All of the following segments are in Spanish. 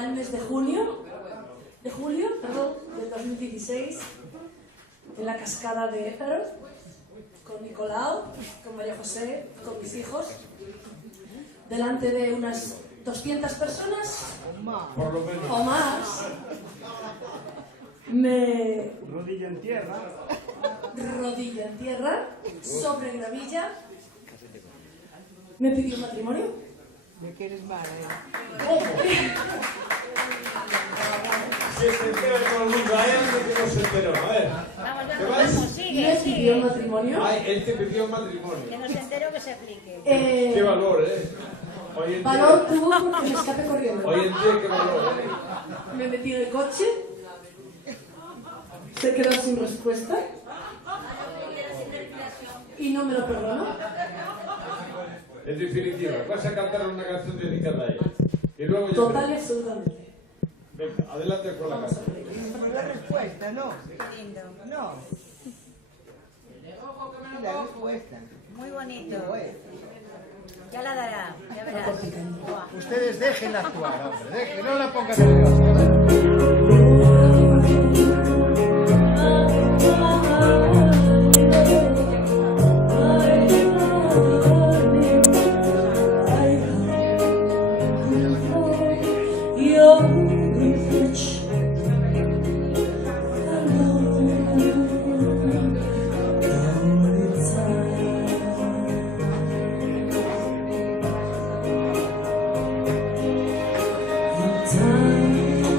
al mes de julio, del 2016, en la cascada de Éperos, con Nicolau, con María José, con mis hijos, delante de unas 200 personas o más. Me rodilla en tierra, sobre gravilla, me pidió matrimonio. ¿De qué eres mala, Se entera todo el mundo, hay alguien que no se enteró. A ver, Vamos, sigue, Me pidió matrimonio. ay, él te pidió matrimonio. Que no se enteró, que se explique. Qué valor, Hoy en Valor día, tuvo porque me escapé corriendo. hoy en día, qué valor, Me metí en el coche, se quedó sin respuesta y no me lo perdonó. En definitiva, vas a cantar una canción dedicada a ella. Y luego yo Total y absolutamente. Venga, adelante con la Vamos a canción. ver. La respuesta, no. Qué lindo. No. La respuesta. Muy bonito. Bueno. Ya la dará, ya verás. Buah. ustedes déjenla actuar, hombre, dejen, no la pongan nerviosa. Time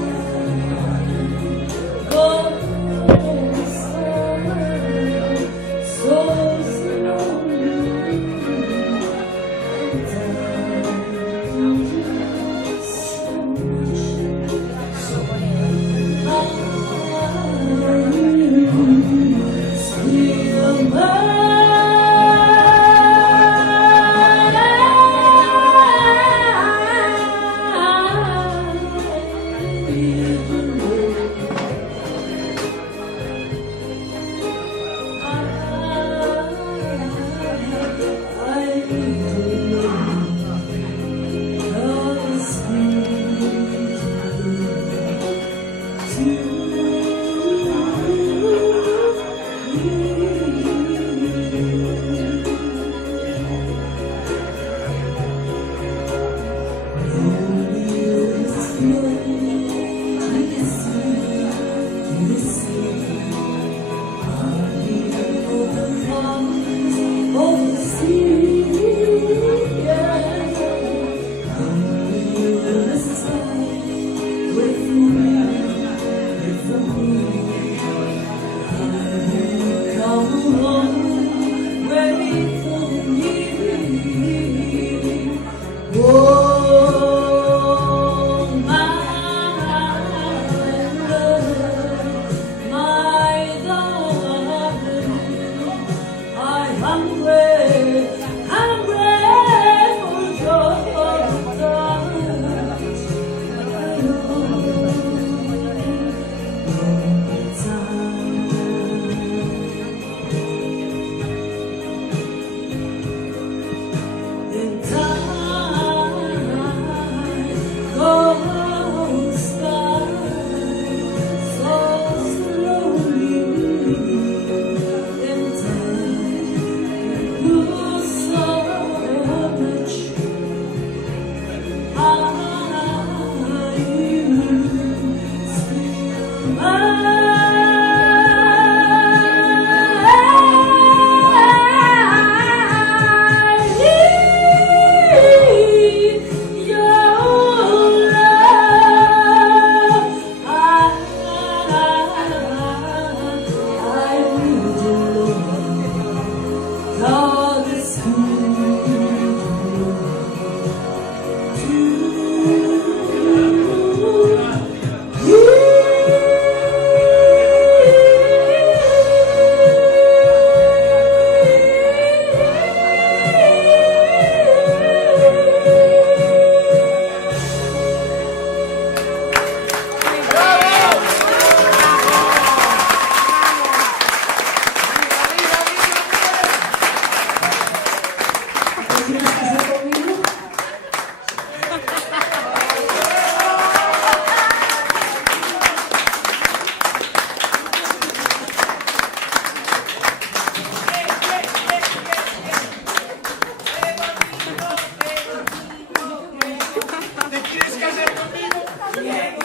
Diego.